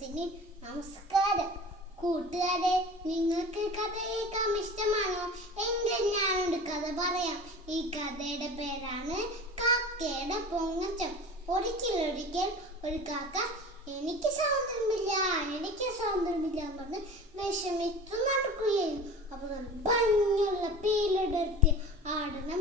ഫ്രണ്ട്സിന് നമസ്കാരം. കൂട്ടുകാരെ നിങ്ങൾക്ക് കഥ കേൾക്കാൻ ഇഷ്ടമാണോ? എങ്കിൽ ഞാനൊരു കഥ പറയാം. ഈ കഥയുടെ പേരാണ് കാക്കയുടെ പൊങ്ങച്ചം. ഒരിക്കലൊരിക്കൽ ഒരു കാക്ക എനിക്ക് സ്വാതന്ത്ര്യമില്ല എനിക്ക് സ്വാതന്ത്ര്യമില്ല എന്ന് പറഞ്ഞ് വിഷമിച്ചു നടക്കുകയും അപ്പോൾ ഭംഗിയുള്ള പീലിടർത്തി ആടുന്ന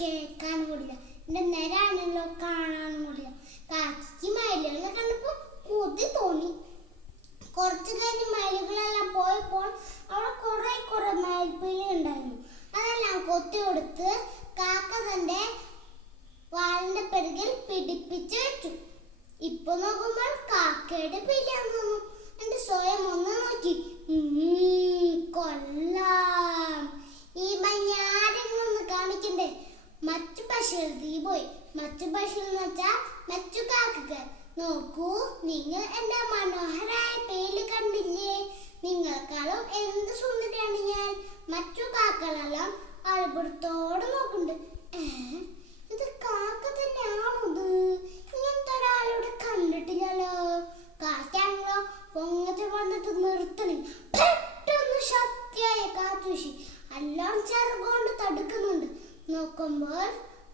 കേൾക്കാൻ കൂടില്ല. എന്റെ നേരാണല്ലോ കാണാനും കൂടില്ല കാക്കിക്ക് മയിലുകളെ കണ്ടപ്പോ കൊതി തോന്നി. കുറച്ചു കഴിഞ്ഞ് മയിലുകളെല്ലാം പോയപ്പോൾ അവിടെ കുറെ കുറെ മയിൽപ്പീലി ഉണ്ടായിരുന്നു. അതെല്ലാം കൊത്തി കൊടുത്ത് കാക്ക തന്റെ വാലിന്റെ പെരുകിൽ പിടിപ്പിച്ച് വെച്ചു. ഇപ്പൊ നോക്കുമ്പോൾ കാക്കയുടെ പീലിയാന്ന് തോന്നുന്നു. എന്റെ സ്വയം ഒന്ന് നോക്കി. കൊല്ലാം ഈ മഞ്ഞാരങ്ങളൊന്ന് കാണിക്കണ്ടേ? മറ്റു പക്ഷികൾ പോയി. മറ്റു പക്ഷികൾ എന്ന് വെച്ചാ മറ്റു കാക്കകൾ. നോക്കൂ നിങ്ങൾ എന്റെ മനോഹരായ പേര് കണ്ടില്ലേ? നിങ്ങളെക്കാളും എന്ത് സുന്ദരിയാണ് ഞാൻ. മറ്റു കാക്കകളെല്ലാം അത്ഭുതത്തോടെ നോക്കുന്നുണ്ട്. ഇത് കാക്ക തന്നെയാണോ ഇത് ഇങ്ങനത്തെ ഒരാളിവിടെ കണ്ടിട്ടില്ലല്ലോ. കാക്കാണല്ലോ പൊങ്ങത്തിൽ വന്നിട്ട് നിർത്തണി പെട്ടെന്ന് ശക്തിയായ കാറ്റുശി എല്ലാം ചെറുകൊണ്ട് തടുക്കുന്നുണ്ട്. നോക്കുമ്പോൾ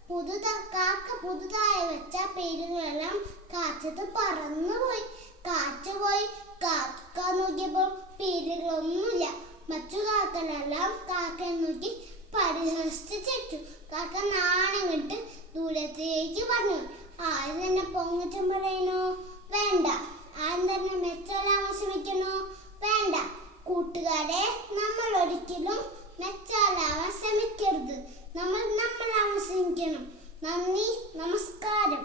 പുതുത കാക്ക പുതുതായി വെച്ച പേരുകളെല്ലാം കാറ്റത്ത് പറന്നുപോയി. കാറ്റ് പോയി. കാക്ക നോക്കിയപ്പോൾ പേരുകളൊന്നുമില്ല. മറ്റു കാക്കനെല്ലാം കാക്ക നോക്കി പരിഹസിച്ച് കാക്ക നാണം കെട്ട് ദൂരത്തേക്ക് പറഞ്ഞു. ആരും തന്നെ പൊങ്ങച്ചം പറയണോ വേണ്ട. ആരും തന്നെ മെച്ചലാവാൻ ശ്രമിക്കണോ വേണ്ട. കൂട്ടുകാരെ നമ്മൾ ഒരിക്കലും മെച്ചാലാവാൻ ശ്രമിക്കരുത് നമ്മൾ നമ്മളാവാൻ ശ്രമിക്കണം നന്ദി നമസ്കാരം.